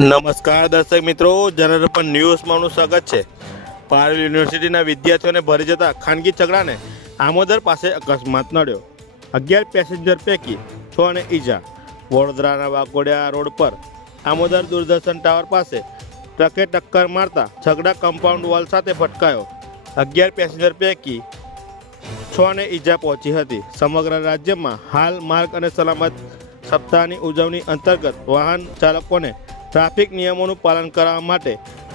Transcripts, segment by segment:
નમસ્કાર દર્શક મિત્રો જનરપન ન્યૂઝમાં આપનું સ્વાગત છે. પારેલ યુનિવર્સિટીના વિદ્યાર્થીઓને ભરી જતા ખાનગી ઝઘડાને આમોદર પાસે અકસ્માત નડ્યો. અગિયાર પેસેન્જર પૈકી છ ને ઈજા. વડોદરાના વાઘોડિયા રોડ પર આમોદર દૂરદર્શન ટાવર પાસે ટ્રકે ટક્કર મારતા ઝઘડા કમ્પાઉન્ડ વોલ સાથે ભટકાયો. અગિયાર પેસેન્જર પૈકી છ ને ઈજા પહોંચી હતી. સમગ્ર રાજ્યમાં હાલ માર્ગ અને સલામત સપ્તાહની ઉજવણી અંતર્ગત વાહન ચાલકોને ટ્રાફિક નિયમોનું પાલન કરવા માટે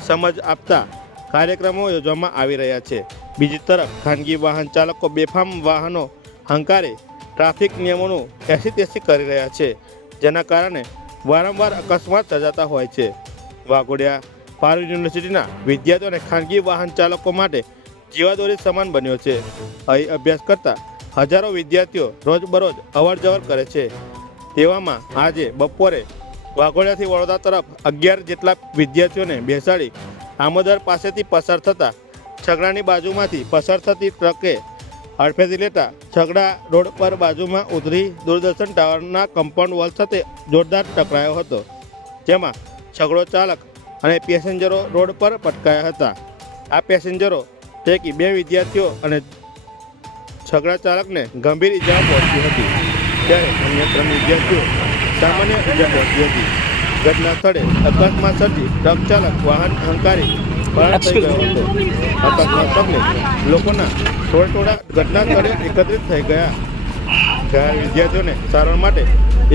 સમજ આપતા કાર્યક્રમો યોજવામાં આવી રહ્યા છે. બીજી તરફ, ખાનગી વાહન ચાલકો બેફામ વાહનો હંકારે ટ્રાફિક નિયમોનું એસી તેસી કરી રહ્યા છે, જેના કારણે વારંવાર અકસ્માત સર્જાતા હોય છે. વાઘોડિયા પાર યુનિવર્સિટીના વિદ્યાર્થીઓને ખાનગી વાહન ચાલકો માટે જીવાદોરી સમાન બન્યો છે. અહીં અભ્યાસ કરતા હજારો વિદ્યાર્થીઓ રોજબરોજ અવર કરે છે. તેવામાં આજે બપોરે વાઘોડિયાથી વડોદરા તરફ અગિયાર જેટલા વિદ્યાર્થીઓને બેસાડી આમોદર પાસેથી પસાર થતા છગડાની બાજુમાંથી પસાર થતી ટ્રકે હડફેતી લેતા છગડા રોડ પર બાજુમાં ઉતરી દૂરદર્શન ટાવરના કમ્પાઉન્ડ વોલ સાથે જોરદાર ટકરાયો હતો, જેમાં છગડો ચાલક અને પેસેન્જરો રોડ પર પટકાયા હતા. આ પેસેન્જરો પૈકી બે વિદ્યાર્થીઓ અને છગડા ચાલકને ગંભીર ઈજા પહોંચી હતી. ત્યારે અન્ય ત્રણ વિદ્યાર્થીઓ સામાન્ય ઇજા પહોંચી હતી ઘટના સ્થળે અકસ્માત સર્જી ટ્રક ચાલક વાહન હંકારી ફરાર થઈ ગયો હતો. અકસ્માત પગલે લોકોના ટોળા ટોળા ઘટના સ્થળે એકત્રિત થઈ ગયા. ઘાયલ વિદ્યાર્થીઓને સારવાર માટે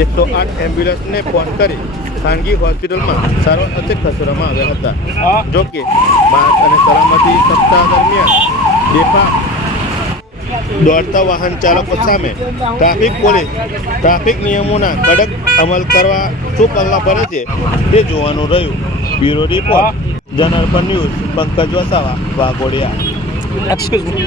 એકસો આઠ એમ્બ્યુલન્સને ફોન કરી ખાનગી હોસ્પિટલમાં સારવાર અર્થે ખસેડવામાં આવ્યા હતા. જોકે માર્ગ અને સલામતી સપ્તાહ દરમિયાન બેફામ દોડતા વાહન ચાલકો સામે ટ્રાફિક પોલીસ ટ્રાફિક નિયમોના કડક અમલ કરવા શું પગલાં ભરે છે તે જોવાનું રહ્યું bureau report જનરપન news, Pankaj Vasava, Waghodia Excuse me.